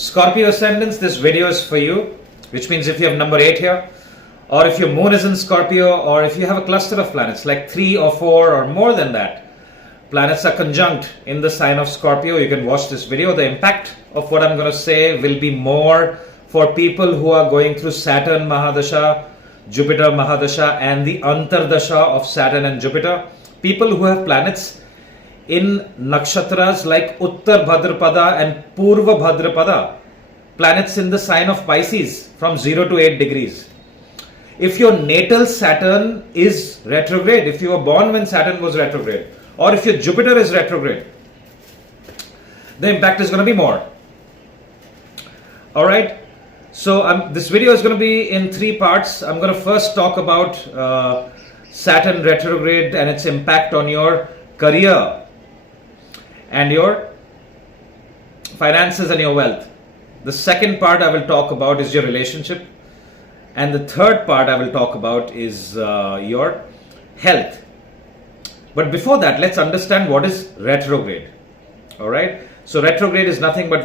Scorpio Ascendants, this video is for you, which means if you have number 8 here, or if your moon is in Scorpio, or if you have a cluster of planets, like 3 or 4 or more than that, planets are conjunct in the sign of Scorpio, you can watch this video. The impact of what I'm going to say will be more for people who are going through Saturn Mahadasha, Jupiter Mahadasha, and the Antardasha of Saturn and Jupiter. People who have planets in nakshatras like Uttar Bhadrapada and Purva Bhadrapada, planets in the sign of Pisces from 0 to 8 degrees. If your natal Saturn is retrograde, if you were born when Saturn was retrograde, or if your Jupiter is retrograde, the impact is going to be more. Alright, so this video is going to be in 3 parts. I'm going to first talk about Saturn retrograde and its impact on your career and your finances and your wealth. The second part I will talk about is your relationship, and the third part I will talk about is your health. But before that, let's understand what is retrograde. Alright, so retrograde is nothing but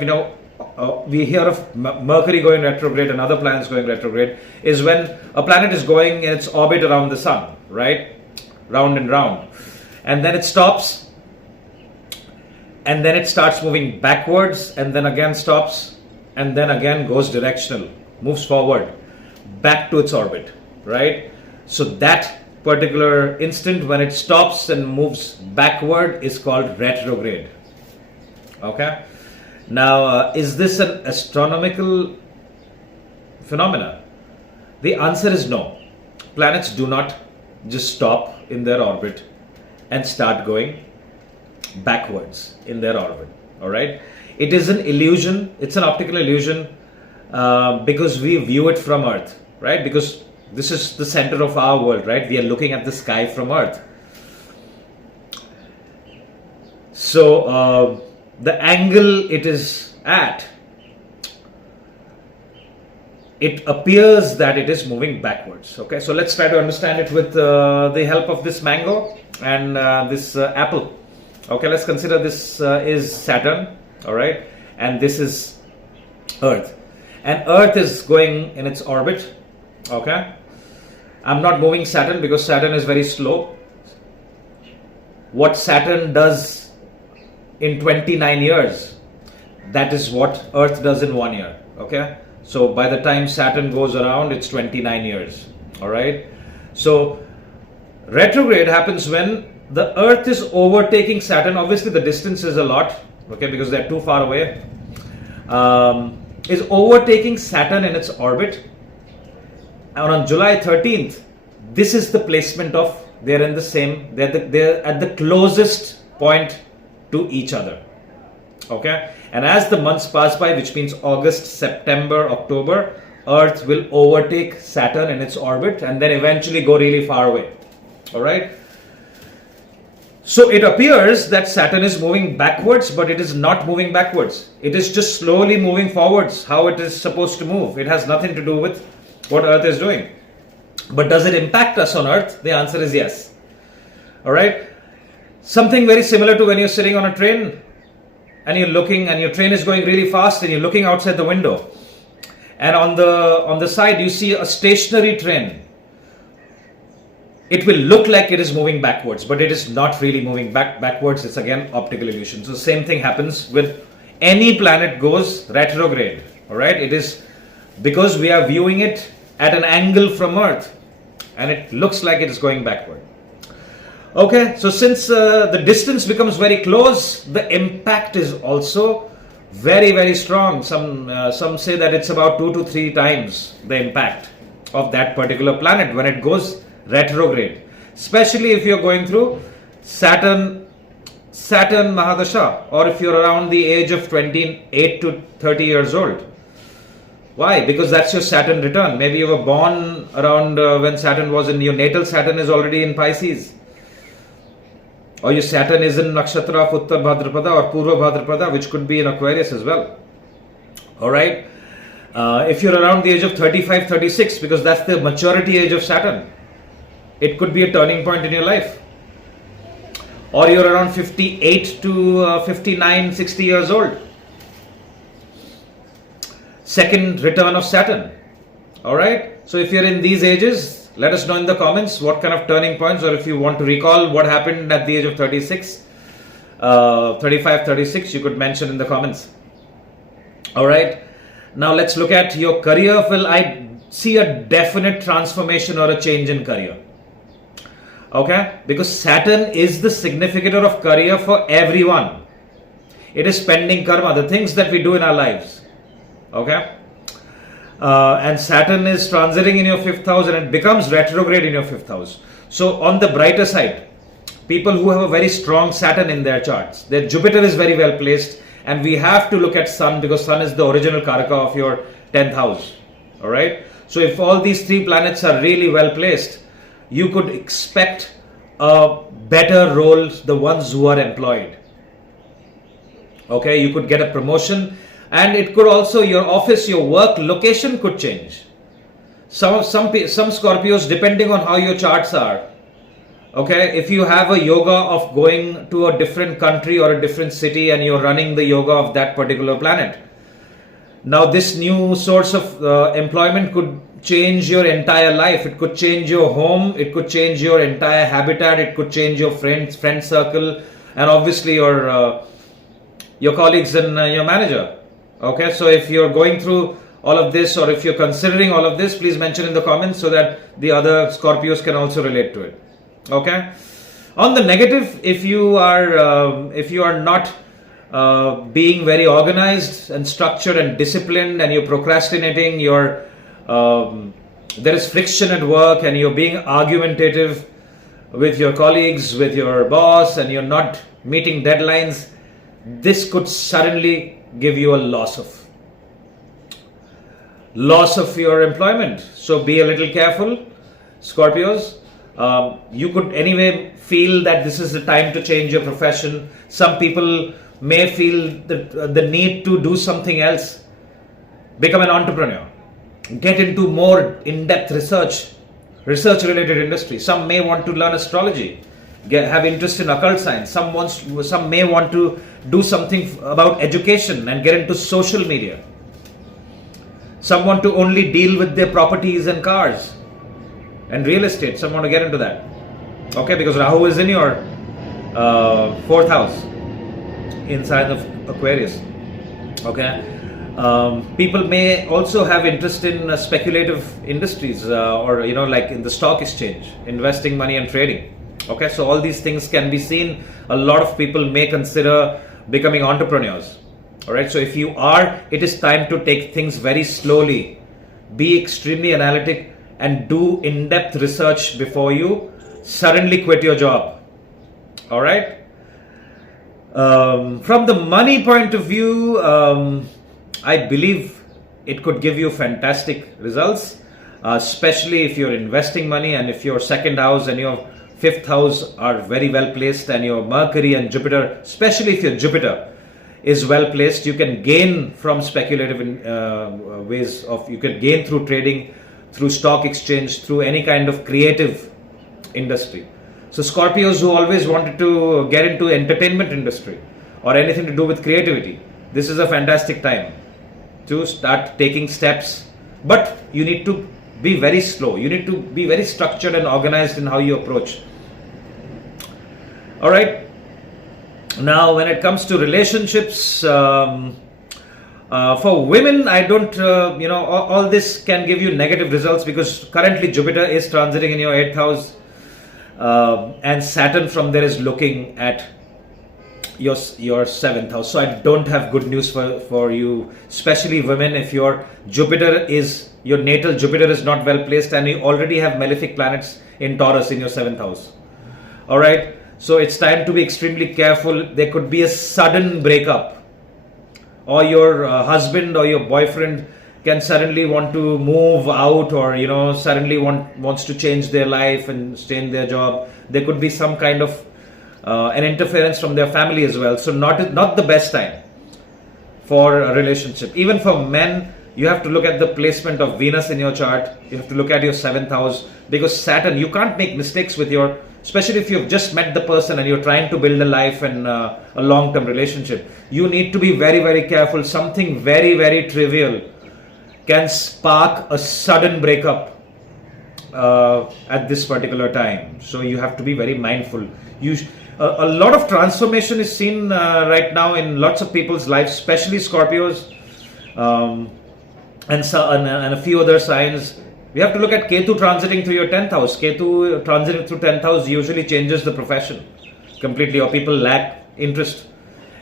we hear of Mercury going retrograde and other planets going retrograde, is when a planet is going in its orbit around the sun, right? Round and round. And then it stops, and then it starts moving backwards, and then again stops, and then again goes directional, moves forward, back to its orbit, right? So that particular instant when it stops and moves backward is called retrograde. Okay? Now, is this an astronomical phenomena? The answer is no. Planets do not just stop in their orbit and start going backwards in their orbit. Alright? It is an illusion, it's an optical illusion because we view it from Earth, right? Because this is the center of our world, right? We are looking at the sky from Earth. So, the angle it is at, it appears that it is moving backwards. Okay, so let's try to understand it with the help of this mango and this apple. Okay, let's consider this is Saturn, alright, and this is Earth. And Earth is going in its orbit, okay. I'm not moving Saturn because Saturn is very slow. What Saturn does in 29 years, that is what Earth does in 1 year, okay. So by the time Saturn goes around, it's 29 years, alright. So retrograde happens when the Earth is overtaking Saturn. Obviously the distance is a lot, okay, because they're too far away. Is overtaking Saturn in its orbit. And on July 13th, this is the placement of, they're at the closest point to each other. Okay, and as the months pass by, which means August, September, October, Earth will overtake Saturn in its orbit and then eventually go really far away. Alright, so it appears that Saturn is moving backwards, but it is not moving backwards. It is just slowly moving forwards, how it is supposed to move. It has nothing to do with what Earth is doing. But does it impact us on Earth? The answer is yes. Alright, something very similar to when you're sitting on a train and you're looking, and your train is going really fast and you're looking outside the window, and on the side you see a stationary train. It will look like it is moving backwards, but it is not really moving backwards. It's again optical illusion. So same thing happens with any planet goes retrograde. Alright, it is because we are viewing it at an angle from Earth and it looks like it is going backward. Okay, so since the distance becomes very close, the impact is also very, very strong. Some say that it's about 2 to 3 times the impact of that particular planet when it goes retrograde. Especially if you're going through Saturn Mahadasha, or if you're around the age of 28 to 30 years old. Why? Because that's your Saturn return. Maybe you were born around when Saturn was in your natal Saturn is already in Pisces. Or your Saturn is in nakshatra of Uttar Bhadrapada or Purva Bhadrapada, which could be in Aquarius as well. Alright. If you're around the age of 35, 36, because that's the maturity age of Saturn, it could be a turning point in your life. Or you're around 58 to 59, 60 years old. second return of Saturn. All right. So if you're in these ages, let us know in the comments what kind of turning points, or if you want to recall what happened at the age of 36, 35, 36, you could mention in the comments. All right. Now let's look at your career. Well, I see a definite transformation or a change in career. Okay, because Saturn is the significator of career for everyone. It is pending karma, the things that we do in our lives. Okay, and Saturn is transiting in your 5th house, and it becomes retrograde in your 5th house. So on the brighter side, people who have a very strong Saturn in their charts, their Jupiter is very well placed, and we have to look at Sun, because Sun is the original Karaka of your 10th house. All right. So if all these 3 planets are really well placed, you could expect a better role, the ones who are employed. Okay, you could get a promotion, and it could also, your office, your work location could change. Some Scorpios, depending on how your charts are. Okay, if you have a yoga of going to a different country or a different city, and you're running the yoga of that particular planet, now this new source of employment could change your entire life. It could change your home, it could change your entire habitat, it could change your friend circle, and obviously your colleagues and your manager. Okay, so if you're going through all of this, or if you're considering all of this, please mention in the comments so that the other Scorpios can also relate to it. Okay, on the negative, if you are not being very organized and structured and disciplined, and you're procrastinating, there is friction at work, and you're being argumentative with your colleagues, with your boss, and you're not meeting deadlines, this could suddenly give you a loss of your employment. So be a little careful, Scorpios. You could anyway feel that this is the time to change your profession. Some people may feel the need to do something else, become an entrepreneur, get into more in-depth research related industry. Some may want to learn astrology, have interest in occult science. Some may want to do something about education and get into social media. Some want to only deal with their properties and cars and real estate. Some want to get into that. Okay, because Rahu is in your 4th house, inside of Aquarius. Okay, people may also have interest in speculative industries, or like in the stock exchange, investing money and trading. Okay, so all these things can be seen. A lot of people may consider becoming entrepreneurs. All right, so if you are, it is time to take things very slowly, be extremely analytic, and do in-depth research before you suddenly quit your job. All right. From the money point of view, I believe it could give you fantastic results, especially if you're investing money, and if your 2nd house and your 5th house are very well placed, and your Mercury and Jupiter, especially if your Jupiter is well placed, you can gain from speculative ways of, you can gain through trading, through stock exchange, through any kind of creative industry. So Scorpios who always wanted to get into entertainment industry or anything to do with creativity, this is a fantastic time to start taking steps. But you need to be very slow. You need to be very structured and organized in how you approach. All right. Now, when it comes to relationships, for women, I don't, all this can give you negative results, because currently Jupiter is transiting in your 8th house, and Saturn from there is looking at your 7th house. So I don't have good news for you, especially women. If your natal Jupiter is not well placed, and you already have malefic planets in Taurus in your 7th house. All right. So it's time to be extremely careful. There could be a sudden breakup, or your husband or your boyfriend can suddenly want to move out, or suddenly wants to change their life and change their job. There could be some kind of an interference from their family as well. So not the best time for a relationship. Even for men, you have to look at the placement of Venus in your chart. You have to look at your 7th house, because Saturn, you can't make mistakes with especially if you've just met the person and you're trying to build a life and a long-term relationship. You need to be very, very careful. Something very, very trivial can spark a sudden breakup at this particular time. So you have to be very mindful. A lot of transformation is seen right now in lots of people's lives, especially Scorpios and a few other signs. We have to look at Ketu transiting through your 10th house. Ketu transiting through 10th house usually changes the profession completely, or people lack interest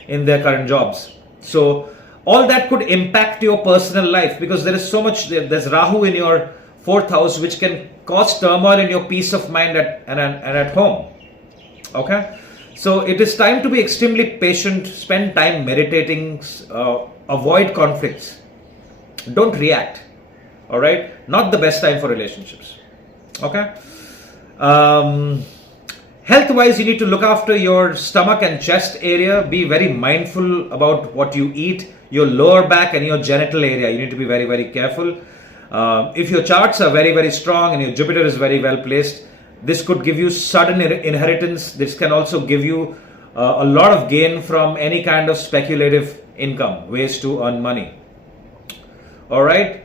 in their current jobs. So all that could impact your personal life, because there is so much. There's Rahu in your 4th house, which can cause turmoil in your peace of mind and at home. Okay, so it is time to be extremely patient. Spend time meditating. Avoid conflicts. Don't react. All right, not the best time for relationships. Okay. Health-wise, you need to look after your stomach and chest area. Be very mindful about what you eat. Your lower back and your genital area, you need to be very, very careful. If your charts are very, very strong and your Jupiter is very well placed, this could give you sudden inheritance. This can also give you a lot of gain from any kind of speculative income, ways to earn money. All right.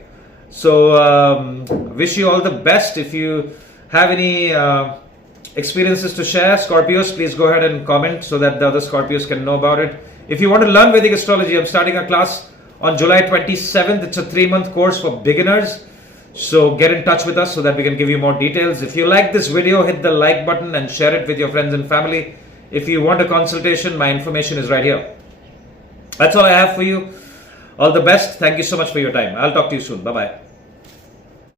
So wish you all the best. If you have any experiences to share, Scorpios, please go ahead and comment so that the other Scorpios can know about it. If you want to learn Vedic astrology, I'm starting a class on July 27th. It's a 3-month course for beginners. So get in touch with us so that we can give you more details. If you like this video, hit the like button and share it with your friends and family. If you want a consultation, my information is right here. That's all I have for you. All the best. Thank you so much for your time. I'll talk to you soon. Bye-bye.